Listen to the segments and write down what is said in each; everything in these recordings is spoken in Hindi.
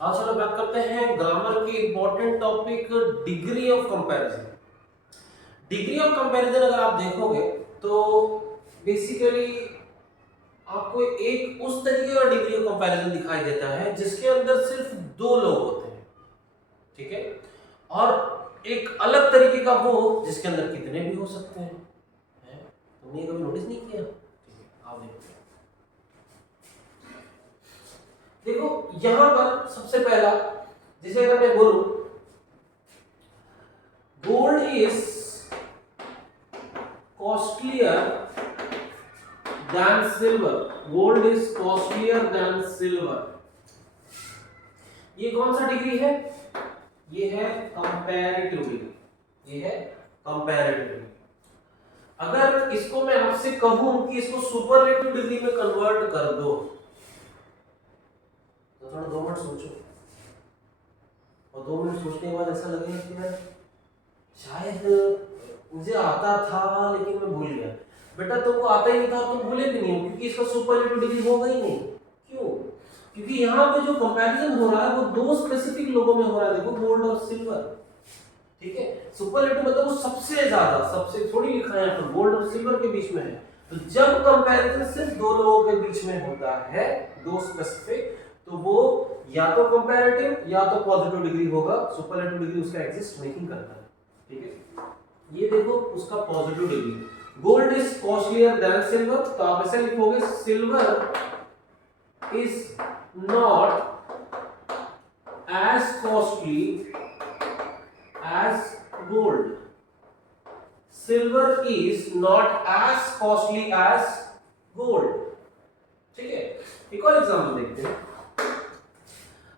आज चलो बात करते हैं ग्रामर के important topic degree of comparison. Degree of comparison अगर आप देखोगे तो बेसिकली आपको एक उस तरीके का डिग्री ऑफ कंपैरिजन दिखाई देता है जिसके अंदर सिर्फ दो लोग होते हैं, ठीक है, और एक अलग तरीके का वो जिसके अंदर कितने भी हो सकते हैं। तुमने कभी नोटिस नहीं किया? ठीक है, आप देखो। देखो यहां पर सबसे पहला, जैसे अगर मैं बोलूं gold is costlier than silver, gold is costlier than silver, ये कौन सा डिग्री है? ये है कंपैरेटिव डिग्री, ये है कंपैरेटिव डिग्री। अगर इसको मैं आपसे कहूं कि इसको सुपरलेटिव डिग्री में कन्वर्ट कर दो तो थोड़ा 2 मिनट सोचो, और 2 मिनट सोचने के बाद ऐसा लगेगा कि यार शायद मुझे आता था लेकिन मैं भूल गया। बेटा तुमको आता ही नहीं था, तुम भूले भी नहीं, क्योंकि इसका सुपरलेटिव डिग्री होगा ही नहीं। क्यों? क्योंकि यहाँ पे जो कंपैरिजन हो रहा है वो दो स्पेसिफिक लोगों में हो रहा है। देखो गोल्ड और सिल्वर, ठीक है। सुपरलेटिव मतलब वो सबसे ज्यादा, सबसे थोड़ी लिखा है यहाँ पर, गोल्ड और सिल्वर के बीच में है। तो जब कंपैरिजन सिर्फ दो लोगों के बीच में होता है, दो स्पेसिफिक, तो वो या तो कंपैरेटिव या तो पॉजिटिव डिग्री होगा। सुपरलेटिव डिग्री उसका एग्जिस्ट नहीं करता है, ठीक है। ये देखो उसका positive degree, gold is costlier than silver, तो आप ऐसे लिखोगे silver is not as costly as gold, silver is not as costly as gold, ठीक है। एक और एग्जांपल देखते हैं।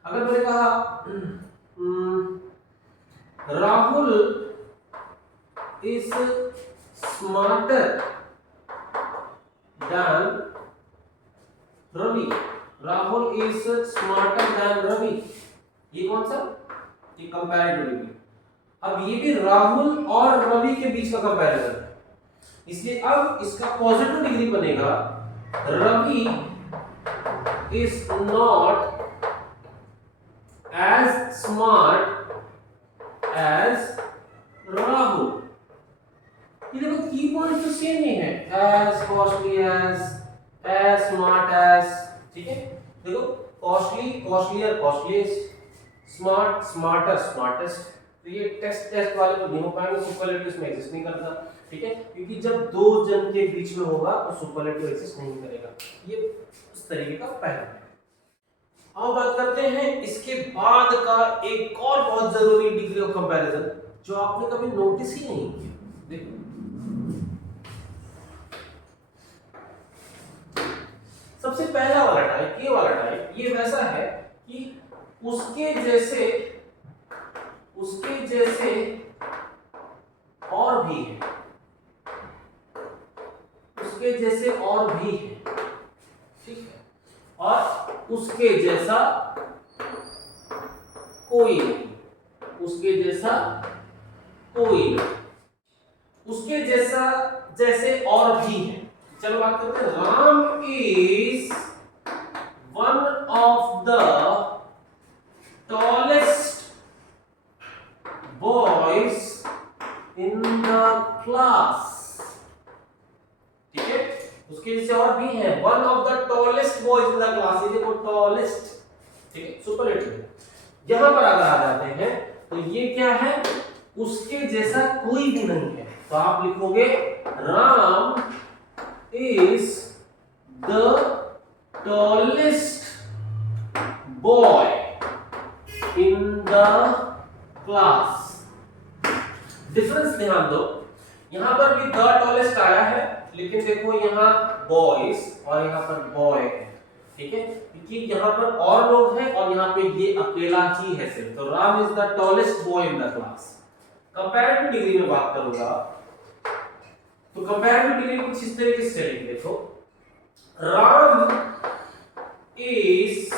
अगर मैंने कहा Rahul is smarter than Ravi, Rahul is smarter than Ravi, ये कौन सा? ये कंपैरेटिव डिग्री। अब ये भी राहुल और रवि के बीच का कंपैरिजन है, इसलिए अब इसका पॉजिटिव डिग्री बनेगा Ravi is not as smart as Rahul। ये देखो की पॉइंट तो सेम ही है, as costly as smart as, ठीक है। देखो costly costlier costliest, smart smarter smartest, तो ये टेस्ट वाले तो नहीं हो पाएंगे, सुपरलेटिव इसमें एग्जिस्ट नहीं करता, ठीक है, क्योंकि जब दो जन के बीच में होगा तो सुपरलेटिव एग्जिस्ट नहीं करेगा। ये उस तरीके का पहला है। अब बात करते हैं इसके बाद का एक और बहुत जरूरी डिग्री ऑफ कंपैरिजन जो आपने कभी नोटिस ही नहीं किया। देखो सबसे पहला वाला टाइप, ये वाला टाइप, ये वैसा है कि उसके जैसे और भी है, उसके जैसे और भी है, ठीक है, और उसके जैसा कोई नहीं, उसके जैसा कोई नहीं, उसके जैसा जैसे और भी है। चलो बात करते हैं। Ram is one of the tallest boys in the class, ठीक है, उसके जैसे और भी है, one of the tallest boys in the class, ये देखो टॉलेस्ट, ठीक है, सुपरलेटिव। यहां पर अगर आ जाते हैं तो ये क्या है? उसके जैसा कोई भी नहीं है, तो आप लिखोगे Ram is the tallest boy in the class. Difference ध्यान दो, यहां पर भी द टॉलेस्ट आया है, लेकिन देखो यहाँ बॉयज और यहाँ पर बॉय है, ठीक है, क्योंकि यहाँ पर और लोग हैं और यहाँ पे ये अकेला ही है सिर्फ। तो Ram is the tallest boy in the class. Comparative degree में बात करूंगा तो कंपैरेटिव डिग्री कुछ इस तरीके से चलेगी। देखो Ram is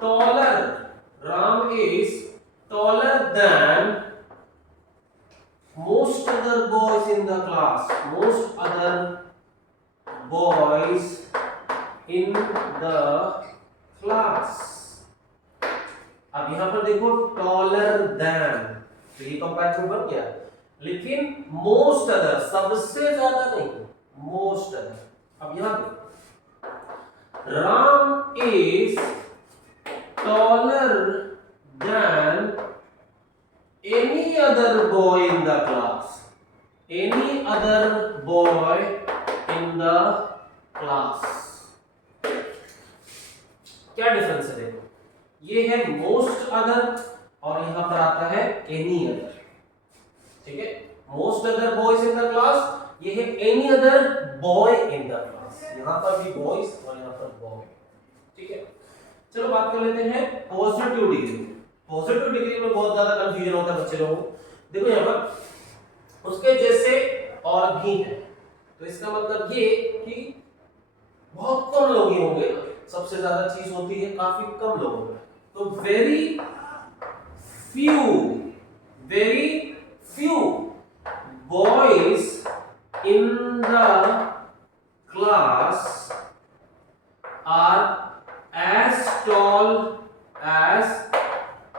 taller, Ram is taller than most other boys in the class, most other boys in the class, अब यहाँ पर देखो टॉलर देन, तो ये कंपैरेटिव बन गया, लेकिन मोस्ट अदर सबसे ज्यादा नहीं, मोस्ट अदर। अब यहाँ देखो Ram is taller than any other boy in the class, any other boy in the class. क्या डिफरेंस है देखो, ये है मोस्ट अदर और यहां पर आता है एनी अदर, ठीक है। Most other boys in the class, ये है any other boy in the class, यहां पर भी बॉयज और यहां पर बॉय, ठीक है। चलो बात कर लेते हैं पॉजिटिव डिग्री। पॉजिटिव डिग्री में बहुत ज्यादा कंफ्यूजन होता है बच्चे लोगों को। देखो यहां पर उसके जैसे और भी है, तो इसका मतलब ये कि बहुत कम लोग ही होंगे, सबसे ज्यादा चीज होती है काफी कम लोगों में, तो very few boys in the class are as tall as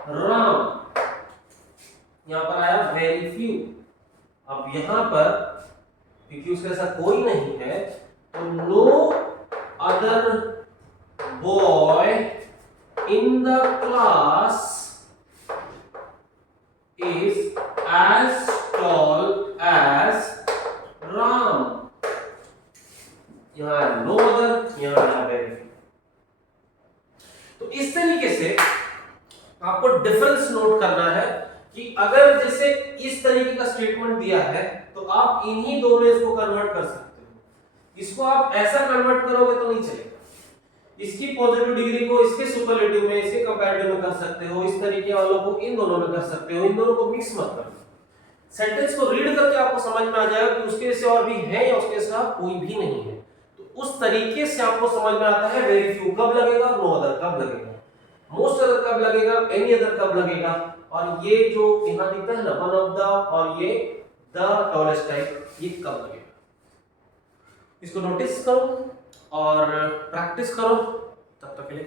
Ram. यहां पर आया वेरी फ्यू। अब यहां पर क्योंकि उसके साथ कोई नहीं है तो no other boy in the class is as tall as Ram। यहाँ no other, यहाँ very few। तो इस तरीके से आपको डिफरेंस नोट करना है कि अगर जैसे इस तरीके का स्टेटमेंट दिया है तो आप इन्हीं दो में इसको कन्वर्ट कर सकते हो। इसको आप ऐसा कन्वर्ट करोगे तो नहीं चलेगा, इसकी पॉजिटिव डिग्री को इसके सुपरलेटिव में, इसके कंपैरेटिव में कर सकते हो, इस तरीके वालों को इन दोनों में कर सकते हो, इन दोनों को मिक्स मत करो। सेंटेंस को रीड करके आपको समझ में आ जाएगा कि उसके से और भी है या उसके साथ कोई भी नहीं है, तो उस तरीके से आपको समझ में आता है वेरी फ्यू कब लगेगा, नो अदर कब लगेगा, मोस्ट अदर कब लगेगा, एनी अदर कब लगेगा, और ये जो यहां दिखता है ना वन ऑफ द और ये द टॉलेस्ट टाइप, ये कब लगेगा। इसको नोटिस करो और प्रैक्टिस करो। तब तक के लिए